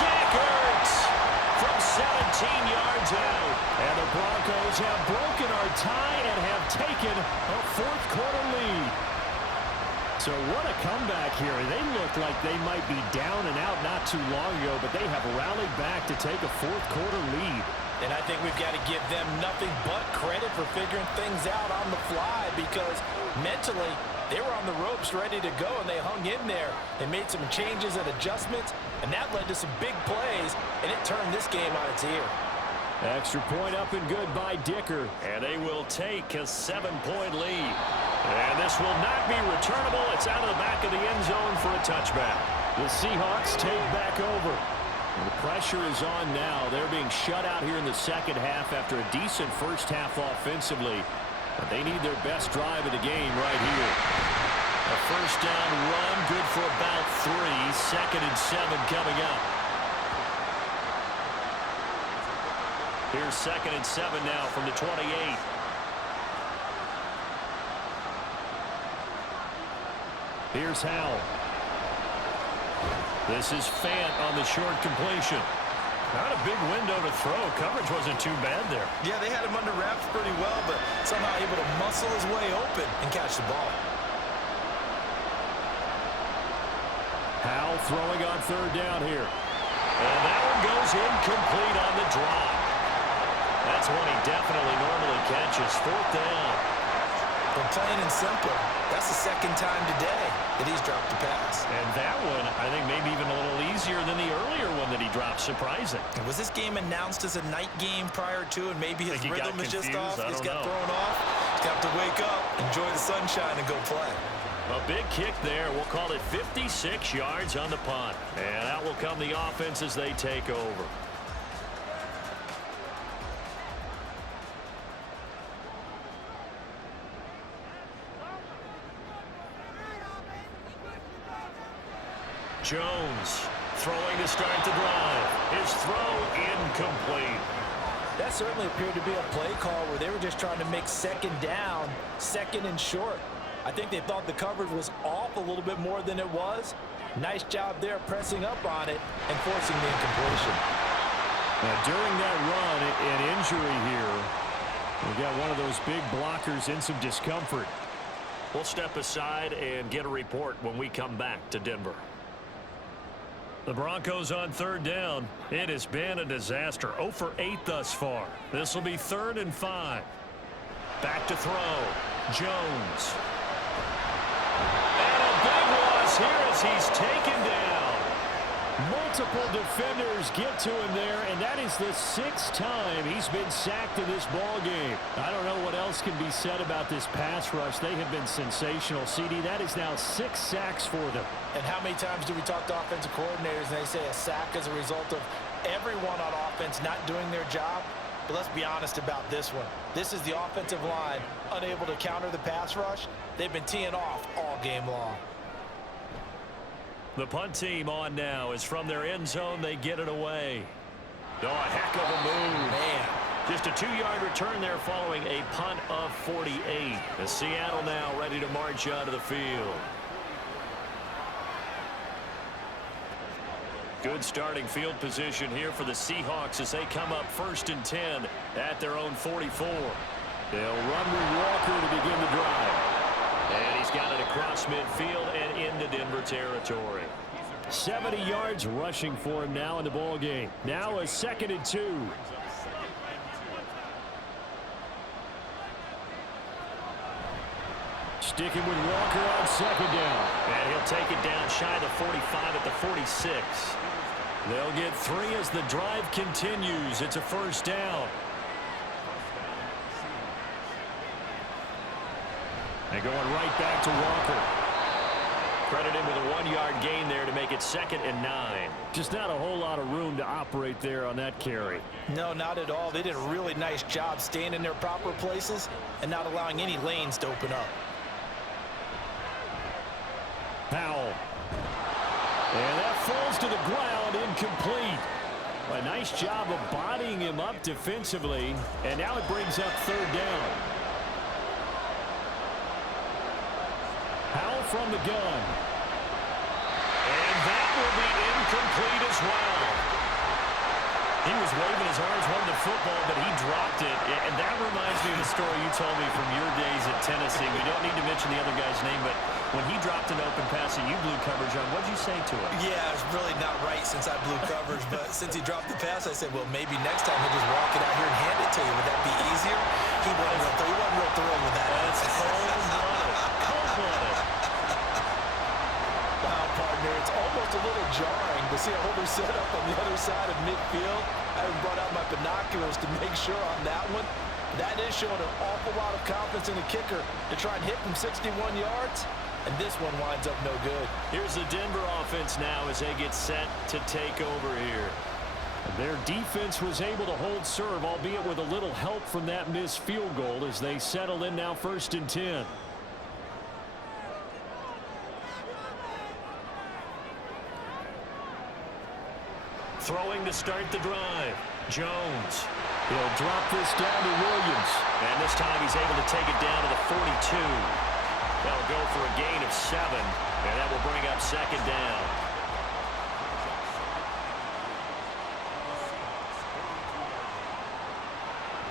Zach Ertz from 17 yards out. And the Broncos have broken our tie and have taken a 4th quarter lead. So what a comeback here. They look like they might be down and out not too long ago, but they have rallied back to take a 4th quarter lead. And I think we've got to give them nothing but credit for figuring things out on the fly because mentally they were on the ropes ready to go and they hung in there. They made some changes and adjustments, and that led to some big plays, and it turned this game on its ear. Extra point up and good by Dicker. And they will take a 7-point lead. And this will not be returnable. It's out of the back of the end zone for a touchback. The Seahawks take back over. And the pressure is on now. They're being shut out here in the 2nd half after a decent 1st half offensively. But they need their best drive of the game right here. A 1st down run, good for about 3. 2nd and 7 coming up. Here's 2nd and 7 now from the 28. Here's Howell. This is Fant on the short completion. Not a big window to throw. Coverage wasn't too bad there. Yeah, they had him under wraps pretty well, but somehow able to muscle his way open and catch the ball. Howell throwing on third down here. And that one goes incomplete on the drop. That's one he definitely normally catches. Fourth down. But plain and simple, that's the second time today that he's dropped a pass. And that one, I think, maybe even a little easier than the earlier one that he dropped. Surprising. Was this game announced as a night game prior to, and maybe his rhythm is just off? He's got thrown off. He's got to wake up, enjoy the sunshine, and go play. A big kick there. We'll call it 56 yards on the punt. And out will come the offense as they take over. Jones throwing to start the drive. His throw incomplete. That certainly appeared to be a play call where they were just trying to make second down, second and short. I think they thought the coverage was off a little bit more than it was. Nice job there pressing up on it and forcing the incompletion. Now, during that run, an injury here. We got one of those big blockers in some discomfort. We'll step aside and get a report when we come back to Denver. The Broncos on third down. It has been a disaster. 0 for 8 thus far. This will be 3rd and 5. Back to throw. Jones. And a big loss here as he's taken down. Multiple defenders get to him there, and that is the 6th time he's been sacked in this ball game. I don't know what else can be said about this pass rush. They have been sensational. CD, that is now 6 sacks for them. And how many times do we talk to offensive coordinators and they say a sack is a result of everyone on offense not doing their job? But let's be honest about this one. This is the offensive line unable to counter the pass rush. They've been teeing off all game long. The punt team on now is from their end zone. They get it away. Oh, a heck of a move. Man. Just a 2-yard return there following a punt of 48. As Seattle now ready to march out of the field. Good starting field position here for the Seahawks as they come up 1st and 10 at their own 44. They'll run with Walker to begin the drive. And he's got it across midfield and into Denver territory. 70 yards rushing for him now in the ball game. Now a 2nd and 2. Sticking with Walker on 2nd down. And he'll take it down shy of the 45 at the 46. They'll get 3 as the drive continues. It's a 1st down. And going right back to Walker. Credit him with a 1-yard gain there to make it 2nd and 9. Just not a whole lot of room to operate there on that carry. No, not at all. They did a really nice job staying in their proper places and not allowing any lanes to open up. Howell. And that falls to the ground, incomplete. A nice job of bodying him up defensively. And now it brings up 3rd down. Howell from the gun. And that will be incomplete as well. He was waving his arms, wanting the football, but he dropped it. And that reminds me of the story you told me from your days at Tennessee. We don't need to mention the other guy's name, but when he dropped an open pass and you blew coverage on, what'd you say to him? Yeah, it's really not right since I blew coverage, but since he dropped the pass, I said, well, maybe next time he'll just walk it out here and hand it to you. Would that be easier? He wasn't real thrilled with that. That's cold-blooded. Cold-blooded. Wow, partner, it's almost a little jarring to see a holder set up on the other side of midfield. I haven't brought out my binoculars to make sure on that one. That is showing an awful lot of confidence in the kicker to try and hit from 61 yards. And this one winds up no good. Here's the Denver offense now as they get set to take over here. Their defense was able to hold serve, albeit with a little help from that missed field goal as they settle in now 1st and 10. Throwing to start the drive. Jones. He'll drop this down to Williams. And this time he's able to take it down to the 42. That'll go for a gain of 7. And that will bring up 2nd down.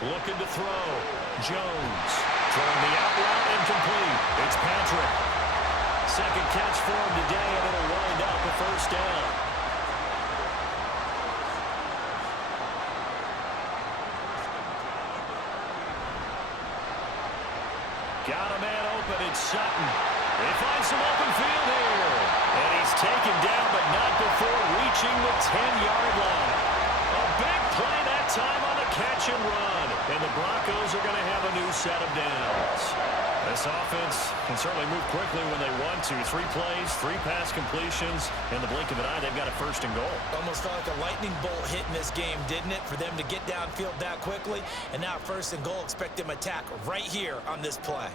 Looking to throw. Jones. Throwing the out route incomplete. It's Patrick. Second catch for him today, and it'll wind up a first down. Got a man open. It's Sutton. They find some open field here. And he's taken down, but not before reaching the 10-yard line. A big play that time on the catch and run. And the Broncos are going to have a new set of downs. This offense can certainly move quickly when they want to. 3 plays, 3 pass completions. In the blink of an eye, they've got a first and goal. Almost felt like a lightning bolt hit in this game, didn't it? For them to get downfield that quickly. And now first and goal, expect them to attack right here on this play.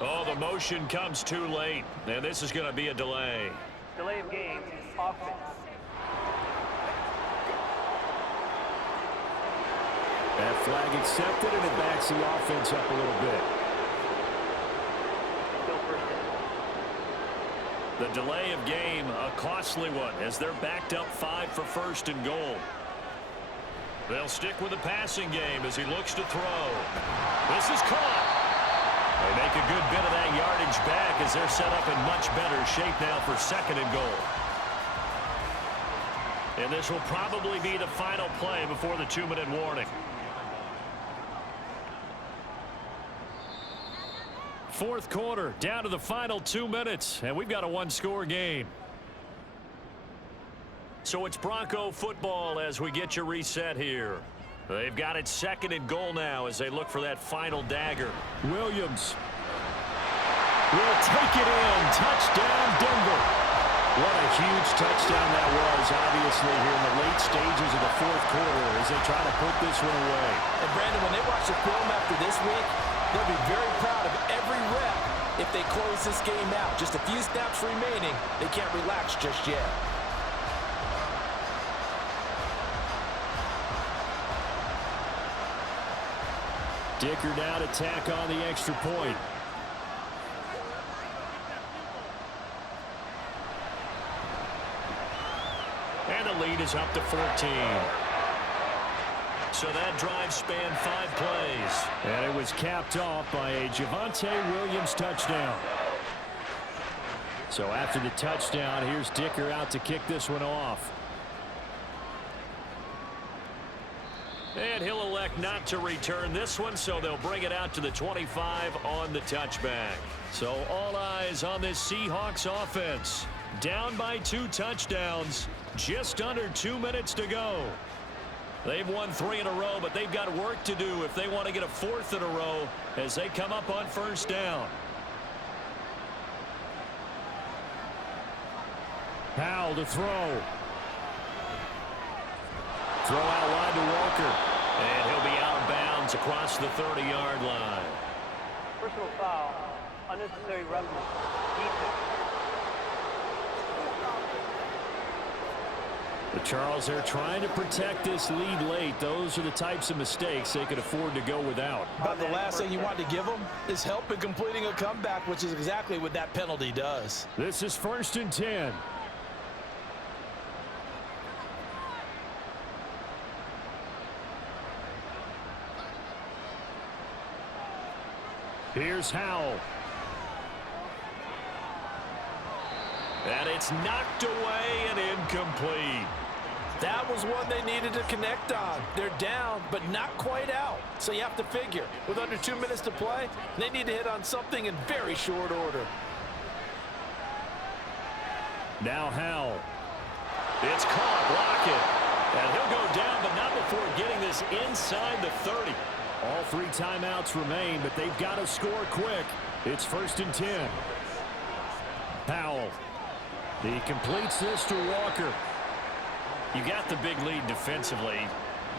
Oh, the motion comes too late, and this is going to be a delay. Delay of game, offense. That flag accepted, and it backs the offense up a little bit. Still first down. The delay of game, a costly one, as they're backed up 5 for first and goal. They'll stick with the passing game as he looks to throw. This is caught. They make a good bit of that yardage back as they're set up in much better shape now for second and goal. And this will probably be the final play before the 2-minute warning. Fourth quarter, down to the final 2 minutes, and we've got a 1-score game. So it's Bronco football as we get you reset here. They've got it second and goal now as they look for that final dagger. Williams will take it in. Touchdown, Denver. What a huge touchdown that was, obviously, here in the late stages of the fourth quarter as they try to put this one away. And, Brandon, when they watch the film after this week, they'll be very proud of every rep if they close this game out. Just a few snaps remaining. They can't relax just yet. Dicker now to tack on the extra point. And the lead is up to 14. So that drive spanned 5 plays. And it was capped off by a Javonte Williams touchdown. So after the touchdown, here's Dicker out to kick this one off. And he'll elect not to return this one, so they'll bring it out to the 25 on the touchback. So all eyes on this Seahawks offense. Down by 2 touchdowns. Just under 2 minutes to go. They've won 3 in a row, but they've got work to do if they want to get a 4th in a row as they come up on first down. Powell to throw. Throw out wide to Walker. And he'll be out of bounds across the 30-yard line. Personal foul, unnecessary roughness, defense. But Charles, they're trying to protect this lead late. Those are the types of mistakes they could afford to go without. But the last thing you want to give them is help in completing a comeback, which is exactly what that penalty does. This is 1st and 10. Here's Howell. And it's knocked away and incomplete. That was one they needed to connect on. They're down, but not quite out. So you have to figure, with under 2 minutes to play, they need to hit on something in very short order. Now Howell. It's caught, block it. And he'll go down, but not before getting this inside the 30. All 3 timeouts remain, but they've got to score quick. It's 1st and 10. Powell. He completes this to Walker. You got the big lead defensively.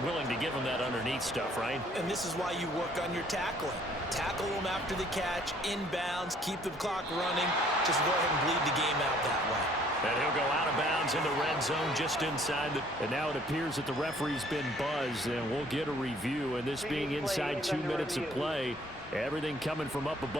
Willing to give them that underneath stuff, right? And this is why you work on your tackling. Tackle them after the catch, inbounds, keep the clock running. Just go ahead and bleed the game out that way. And he'll go out of bounds in the red zone just inside the... And now it appears that the referee's been buzzed, and we'll get a review. And this being inside 2 minutes of play, everything coming from up above.